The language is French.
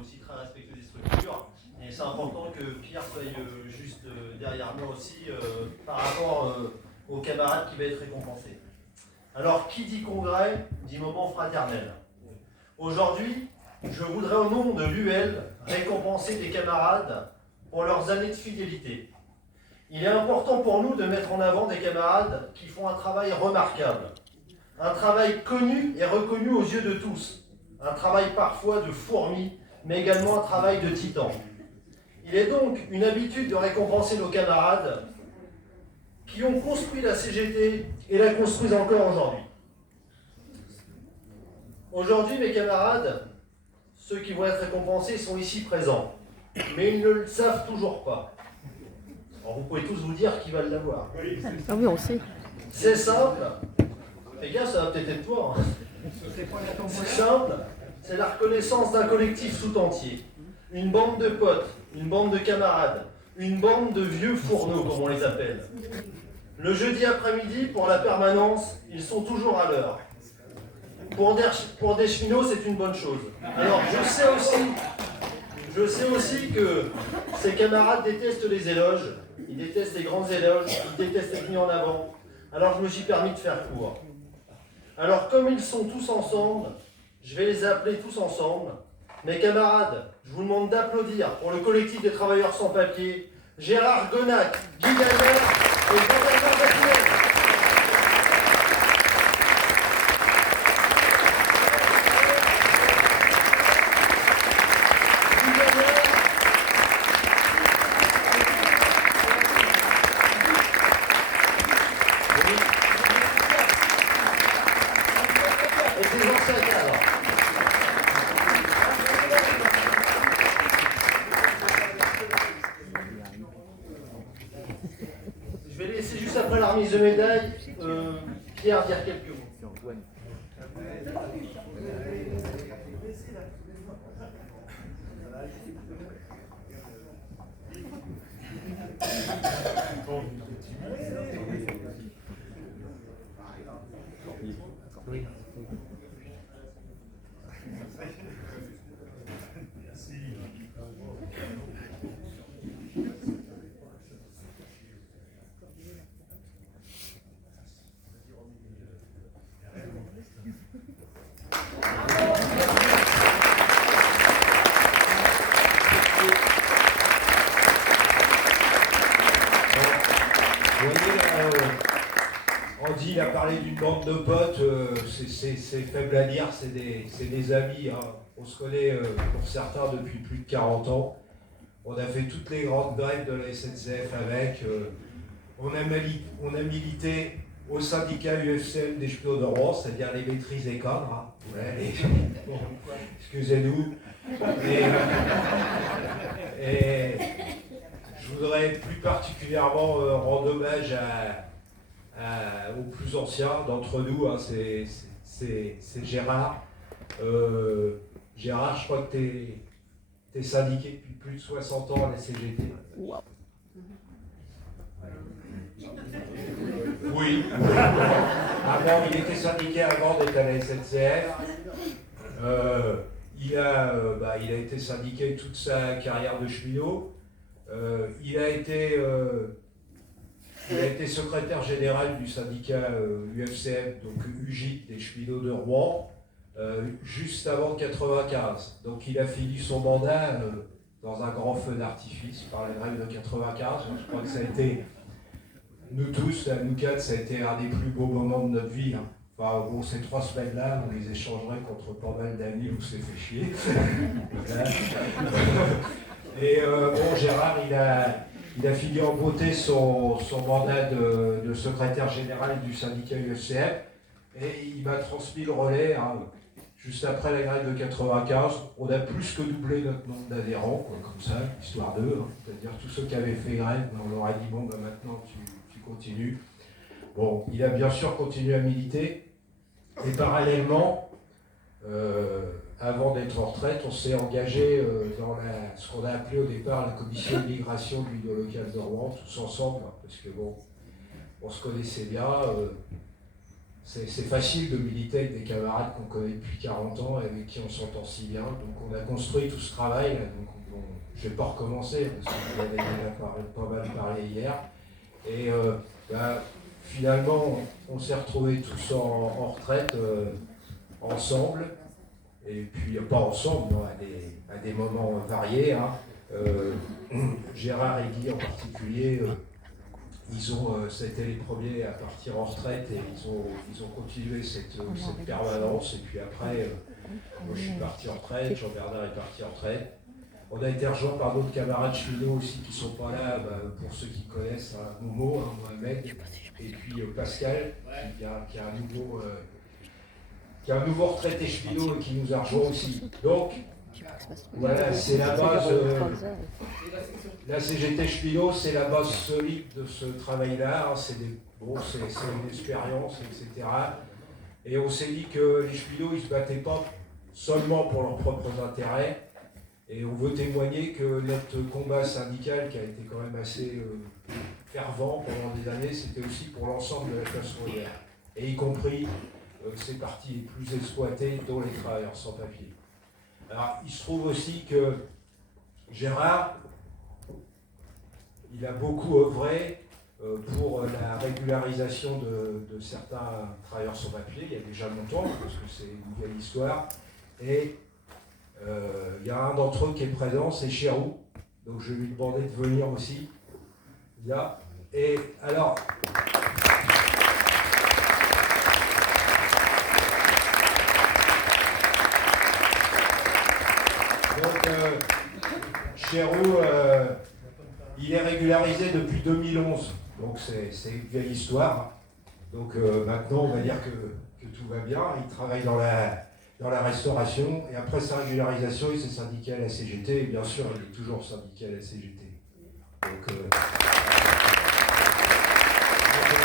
est aussi très respectueux des structures. Et c'est important que Pierre soit juste derrière moi aussi par rapport aux camarades qui va être récompensé. Alors, qui dit congrès, dit moment fraternel. Aujourd'hui, je voudrais au nom de l'UL récompenser des camarades pour leurs années de fidélité. Il est important pour nous de mettre en avant des camarades qui font un travail remarquable, un travail connu et reconnu aux yeux de tous, un travail parfois de fourmi, mais également un travail de titan. Il est donc une habitude de récompenser nos camarades qui ont construit la CGT et la construisent encore aujourd'hui. Aujourd'hui, mes camarades, ceux qui vont être récompensés sont ici présents, mais ils ne le savent toujours pas. Alors vous pouvez tous vous dire qui va l'avoir. Ah oui, on sait. C'est simple. Fais gaffe, ça va peut-être être toi. Hein. C'est simple. C'est la reconnaissance d'un collectif tout entier. Une bande de potes, une bande de camarades, une bande de vieux fourneaux, comme on les appelle. Le jeudi après-midi, pour la permanence, ils sont toujours à l'heure. Pour des cheminots, c'est une bonne chose. Alors, je sais aussi que ces camarades détestent les éloges, ils détestent les grands éloges, ils détestent être mis en avant. Alors, je me suis permis de faire court. Alors, comme ils sont tous ensemble, je vais les appeler tous ensemble. Mes camarades, je vous demande d'applaudir pour le collectif des travailleurs sans papier, Gérard Gonac, Guy Galère et Jean-Bernard Bacquet. Je vais laisser juste après la remise de médaille Pierre dire quelques mots. Andy il a parlé d'une bande de potes, c'est faible à dire, c'est des amis. Hein. On se connaît pour certains depuis plus de 40 ans. On a fait toutes les grandes grèves de la SNCF avec. On a milité au syndicat UFCM des cheminots de Rouen, c'est-à-dire les maîtrises et cadres. Hein. Ouais, bon, excusez-nous. Et je voudrais plus particulièrement rendre hommage aux plus anciens d'entre nous, hein, c'est Gérard. Gérard, je crois que tu es syndiqué depuis plus de 60 ans à la CGT. Wow. Oui. Avant, il était syndiqué avant d'être à la SNCF. Il a été syndiqué toute sa carrière de cheminot. Il a été secrétaire général du syndicat UFCM, donc UGIT des cheminots de Rouen, juste avant 1995. Donc il a fini son mandat dans un grand feu d'artifice par la grève de 1995. Je crois que ça a été, nous tous, nous quatre, ça a été un des plus beaux moments de notre vie. Hein. Enfin, bon, ces 3 semaines-là, on les échangerait contre pas mal d'amis où c'est fait chier. Et bon, Gérard, il a fini en beauté son mandat de secrétaire général du syndicat UFCM et il m'a transmis le relais. Hein. Juste après la grève de 95, on a plus que doublé notre nombre d'adhérents, comme ça, histoire d'eux. Hein. C'est-à-dire tous ceux qui avaient fait grève, on leur a dit bon, maintenant tu continues. Bon, il a bien sûr continué à militer et parallèlement, avant d'être en retraite, on s'est engagé dans ce qu'on a appelé au départ la commission de migration de l'Union locale de Rouen, tous ensemble, parce que bon, on se connaissait bien. c'est facile de militer avec des camarades qu'on connaît depuis 40 ans et avec qui on s'entend si bien. Donc on a construit tout ce travail, là, donc je ne vais pas recommencer, parce que vous avez déjà pas mal parlé hier. Et finalement, on s'est retrouvés tous en retraite, ensemble, et puis pas ensemble, non, à des moments variés. Hein. Gérard et Guy en particulier, c'était les premiers à partir en retraite et ils ont continué cette permanence. Et puis après, moi je suis parti en retraite, Jean-Bernard est parti en retraite. On a été rejoint par d'autres camarades cheminots aussi qui ne sont pas là, pour ceux qui connaissent, hein, Momo, hein, Mohamed, et puis Pascal, qui est un nouveau retraité cheminot et qui nous a rejoint aussi. Donc, voilà, c'est la base. La CGT cheminot, c'est la base solide de ce travail-là. Hein, c'est une expérience, etc. Et on s'est dit que les cheminots, ils ne se battaient pas seulement pour leurs propres intérêts. Et on veut témoigner que notre combat syndical, qui a été quand même assez fervent pendant des années, c'était aussi pour l'ensemble de la classe ouvrière, et y compris ces parties les plus exploitées, dont les travailleurs sans papier. Alors, il se trouve aussi que Gérard, il a beaucoup œuvré pour la régularisation de certains travailleurs sans papier, il y a déjà longtemps, parce que c'est une vieille histoire, et il y a un d'entre eux qui est présent, c'est Chérou, donc je vais lui demander de venir aussi, là, et alors... Donc, Chérou, il est régularisé depuis 2011, donc c'est une vieille histoire. Donc maintenant, on va dire que tout va bien. Il travaille dans la restauration, et après sa régularisation, il s'est syndiqué à la CGT, et bien sûr, il est toujours syndiqué à la CGT. Donc,